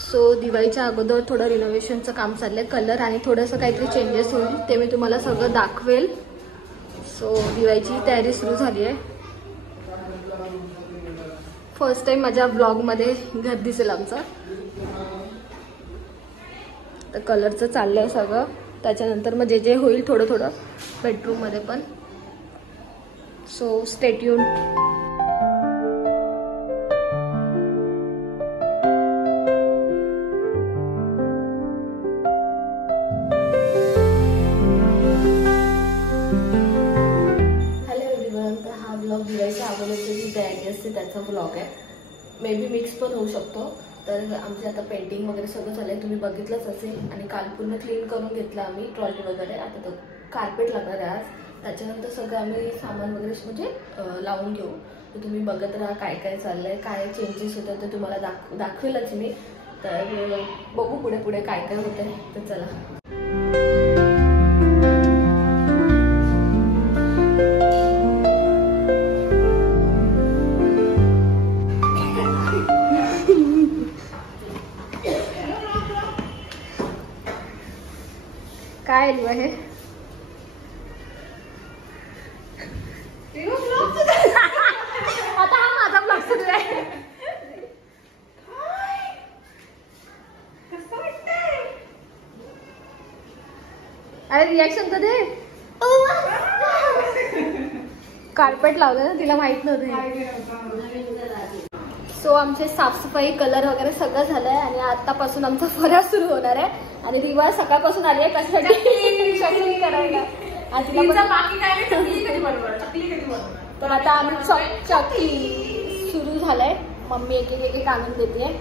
So दिवाळीच्या अगोदर थोडं रिनोव्हेशनचं काम चाललंय, कलर आणि थोडंसं काहीतरी चेंजेस होईल ते मी तुम्हाला सगळं दाखवेल. सो दिवाळीची तयारी सुरू झाली आहे. फर्स्ट टाइम माझ्या ब्लॉगमध्ये घर दिसेल आमचं. तर कलरचं चाललंय सगळं, त्याच्यानंतर मग जे जे होईल थोडं थोडं बेडरूममध्ये पण. So stay tune. दिवाळीच्या अगोदरची जी तयारी असते त्याचा ब्लॉग आहे. मे बी मिक्स पण होऊ शकतो. तर आमचे आता पेंटिंग वगैरे सगळं झालंय, तुम्ही बघितलंच असेल. आणि काल पूर्ण क्लीन करून घेतलं आम्ही ट्रॉली वगैरे. आता तर कार्पेट लागणार आहे आज. त्याच्यानंतर सगळं आम्ही सामान वगैरे म्हणजे लावून घेऊ. तर तुम्ही बघत राहा काय काय चाललंय, काय चेंजेस होतात ते तुम्हाला दाखवेलच मी. तर बघू पुढे पुढे काय काय होतंय. तर चला. काय आलू आहे आता? हा माझा ब्लॉग सुरू आहे. अरे रिॲक्शन तर दे. कार्पेट लावलं ना, तिला माहित नव्हतं. सो आमचे साफसफाई कलर वगैरे सगळं झालंय आणि आतापासून आमचा फराळ सुरू होणार आहे. आणि दिवाळ सकाळपासून आली आहे कशासाठी? चकली करायला. तर आता आम्ही चकली सुरू झालंय. मम्मी एक एक आणून देते.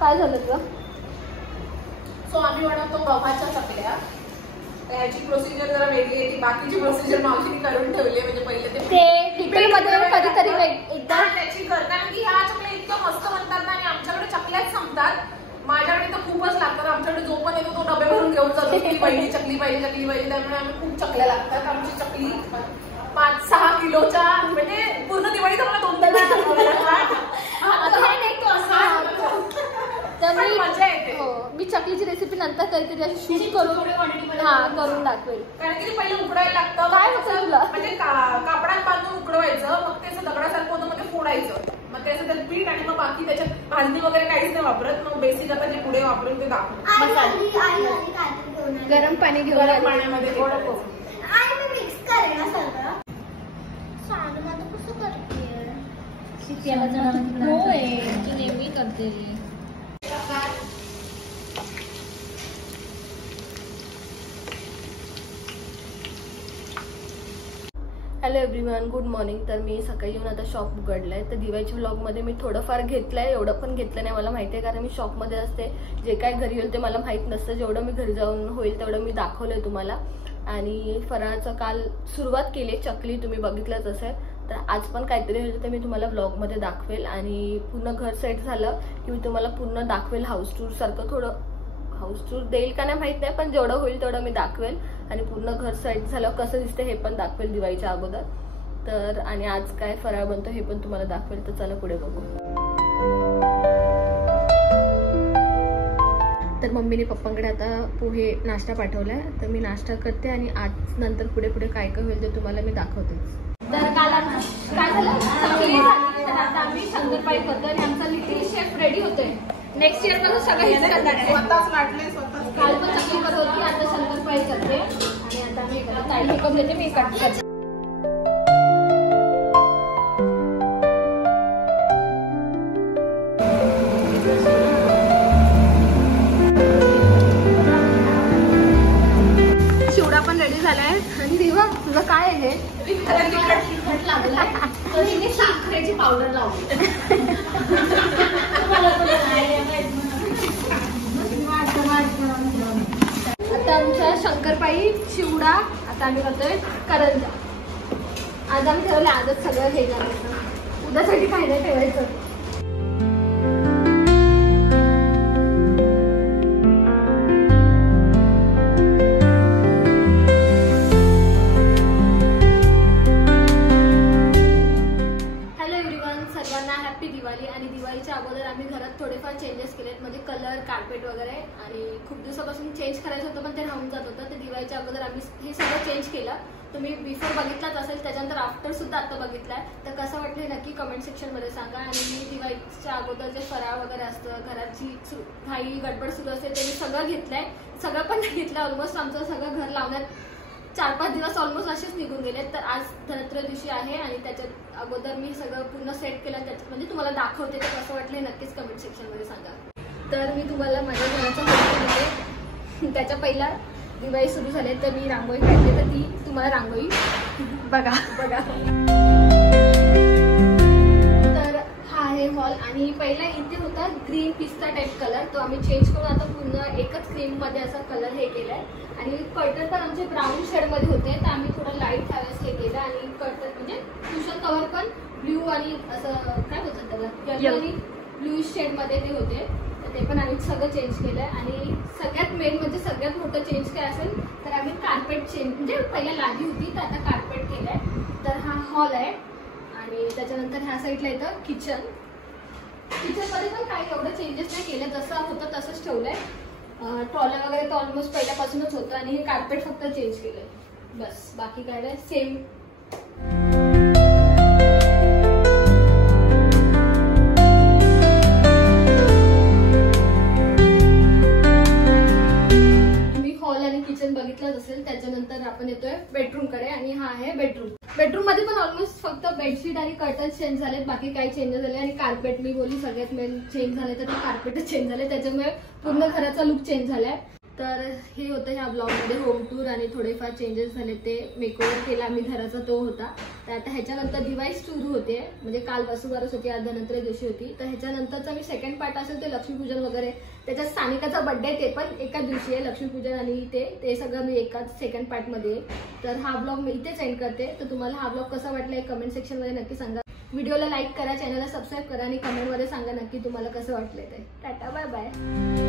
काय झालं तुझं? सो आम्ही बनवतो गव्हाच्या चकल्या. याची प्रोसिजर जरा वेगळी आहे. ती बाकीची प्रोसिजर मावशीने करून ठेवली. म्हणजे पहिले ते डिटेलमध्ये कधीतरी एकदा त्याची कर, कारण की ह्या चकल्या इतक्या मस्त बनतात आणि आमच्याकडे चकल्याच संपतात. माझ्याकडे तर खूपच लागतात. आमच्याकडे जो पण येतो तो डबे भरून घेऊन जातो की पहिली चकली पाहिजे चकली पाहिजे. त्यामुळे आम्ही खूप चकल्या लागतात. आमची चकली 5-6 किलोच्या, म्हणजे पूर्ण दिवाळी तर मला 2 मजा येते. मी चकलीची रेसिपी नंतर काहीतरी अशी शूट करून दाखवेल. कारण की पहिले उकडायला लागतं. काय होतं तुला? म्हणजे कापडात बांधून उकडवायचं, मग ते असं दगडासारखं होतं, मग ते फोडायचं. मग त्याचं त्यात पीठ आणि मग बाकी त्याच्यात भाजणी वगैरे काहीच नाही वापरत. मग बेसिक आता जे पुढे वापरून ते दाखवतो. गरम पाणी घेऊन गरम पाण्यामध्ये थोडं मिक्स करेल सगळं. सांग आता कसं करते? तू नेहमी करते. Hello everyone, good morning. तर मी सकाळी येऊन आता शॉप उघडलाय. तर दिवाळीच्या व्लॉगमध्ये मी थोडंफार घेतलंय, एवढं पण घेतलं नाही. मला माहिती आहे कारण मी शॉपमध्ये असते. जे काय घरी होईल ते मला माहीत नसतं. जेवढं मी घरी जाऊन होईल तेवढं मी दाखवलंय तुम्हाला. आणि फराळाचं काल सुरुवात केली, चकली तुम्ही बघितलंच असेल. तर आज पण काहीतरी होईल ते मी तुम्हाला ब्लॉगमध्ये दाखवेल. आणि पूर्ण घर सेट झालं की मी तुम्हाला पूर्ण दाखवेल. हाऊस टूर सारखं थोडं हाऊस टूर देईल का नाही माहित नाही, पण जेवढं होईल तेवढं मी दाखवेल. आणि पूर्ण घर सेट झालं कसं दिसते हे पण दाखवेल दिवाळीच्या अगोदर. तर आणि आज काय फराळ बनतो हे पण तुम्हाला दाखवेल. तर चला पुढे बघू. तर मम्मीने पप्पांकडे आता पोहे नाश्ता पाठवलाय. तर मी नाश्ता करते आणि आज नंतर पुढे पुढे काय काय होईल ते तुम्हाला मी दाखवते. तर काल काय झालं, चकली झाली. तर आता आम्ही शंकरपाळी करतोय आणि आमचा लिटिल शेफ रेडी होतोय. नेक्स्ट इयर पासून सगळं हेच करणार आहे. काल पण चकली करत होती, आता शंकरपाळी करते. आणि आता मी ताई हे करून देते, मी कट करते. चिवडा पण रेडी झालाय. आणि दिवा तुझं काय आहे हे? साखरेची पावडर लावली. आता आमच्या शंकरपाळी चिवडा आता आम्ही करतोय करंजा. आज आम्ही ठरवलं आजच सगळं हे करायचं, उद्यासाठी काही नाही ठेवायचं. सर्वांना हॅपी दिवाळी. आणि दिवाळीच्या अगोदर आम्ही घरात थोडेफार चेंजेस केलेत, म्हणजे कलर, कार्पेट वगैरे. आणि खूप दिवसापासून चेंज करायचं होतं पण ते राहून जात होतं. तर दिवाळीच्या अगोदर आम्ही हे सगळं चेंज केलं. तुम्ही बिफोर बघितलाच असेल, त्याच्यानंतर आफ्टर सुद्धा आता बघितलाय. तर कसं वाटलं नक्की कमेंट सेक्शनमध्ये सांगा. आणि मी दिवाळीच्या अगोदर जे फराळ वगैरे असतं, घराची घाई गडबड सुरू असते, ते मी सगळं घेतलंय. सगळं पण नाही घेतलं, ऑलमोस्ट आमचं सगळं घर लावण्यात 4-5 दिवस ऑलमोस्ट असेच निघून गेले. तर आज धनत्रयोदशी दिवशी आहे आणि त्याच्यात अगोदर मी सगळं पूर्ण सेट केलं. त्याच्यात म्हणजे तुम्हाला दाखवते तर कसं वाटलं हे नक्कीच कमेंट सेक्शनमध्ये सांगा. तर मी तुम्हाला माझ्या घराचा फोटो देते. त्याच्या पहिला दिवाळी सुरू झाली तर मी रांगोळी काढते, तर ती तुम्हाला रांगोळी बघा. तर हा आहे हॉल. आणि पहिला इथे होता ग्रीन पिस्ता टाईप कलर, तो आम्ही चेंज करून आता पूर्ण एकच क्रीम मध्ये असा कलर हे केलाय. आणि कर्टन पण आमचे ब्राऊन शेड मध्ये होते, तर आम्ही थोडं लाईट ह्यावेळेस हे केलं. आणि कर्टन म्हणजे ट्युशन कव्हर पण ब्ल्यू आणि असं काय बोलतात त्याला, येलो आणि ब्ल्यू शेड मध्ये ते होते, तर ते पण आम्ही सगळं चेंज केलंय. आणि सगळ्यात मेन म्हणजे सगळ्यात मोठं चेंज काय असेल तर आम्ही कार्पेट चेंज, म्हणजे पहिला लादी होती तर आता कार्पेट केलंय. तर हा हॉल आहे. आणि त्याच्यानंतर ह्या साईडला येतं किचन. किचनमध्ये पण काही एवढं चेंजेस नाही केलं, जसं होतं तसंच ठेवलंय. ट्रॉल्या वगैरे तर ऑलमोस्ट पहिल्यापासूनच होतं. आणि हे कार्पेट फक्त चेंज केलंय, बस. बाकी काय नाही, सेम. किचन बघितलंच असेल. त्याच्यानंतर आपण येतोय बेडरूम कडे. आणि हा आहे बेडरूम. बेडरूम मध्ये पण ऑलमोस्ट फक्त बेडशीट आणि कर्टन चेंज झालेत, बाकी काही चेंज झाले. आणि कार्पेट मी बोलली सगळ्यात मेन चेंज झाले तर ते कार्पेटच चेंज झाले, त्याच्यामुळे पूर्ण घराचा लुक चेंज झालाय. तर हे होतं ह्या ब्लॉगमध्ये होम टूर. आणि थोडेफार चेंजेस झाले, ते मेकओव्हर केला आम्ही घराचा, तो होता. तर आता ह्याच्यानंतर दिवाळी सुरू होते, म्हणजे काल वसुबारस होती, आज धनत्रयोदशी दिवशी होती. तर ह्याच्यानंतरचा मी सेकंड पार्ट असेल ते लक्ष्मीपूजन वगैरे. त्याच्यात सानिकाचा बर्थडे, ते पण एकाच दिवशी आहे, लक्ष्मीपूजन आणि ते सगळं मी एकाच सेकंड पार्टमध्ये. तर हा ब्लॉग मी इथेच एंड करते. तर तुम्हाला हा ब्लॉग कसा वाटला हे कमेंट सेक्शनमध्ये नक्की सांगा. व्हिडिओला लाईक करा, चॅनलला सबस्क्राईब करा आणि कमेंटमध्ये सांगा नक्की तुम्हाला कसं वाटलंय ते. Tata, bye bye.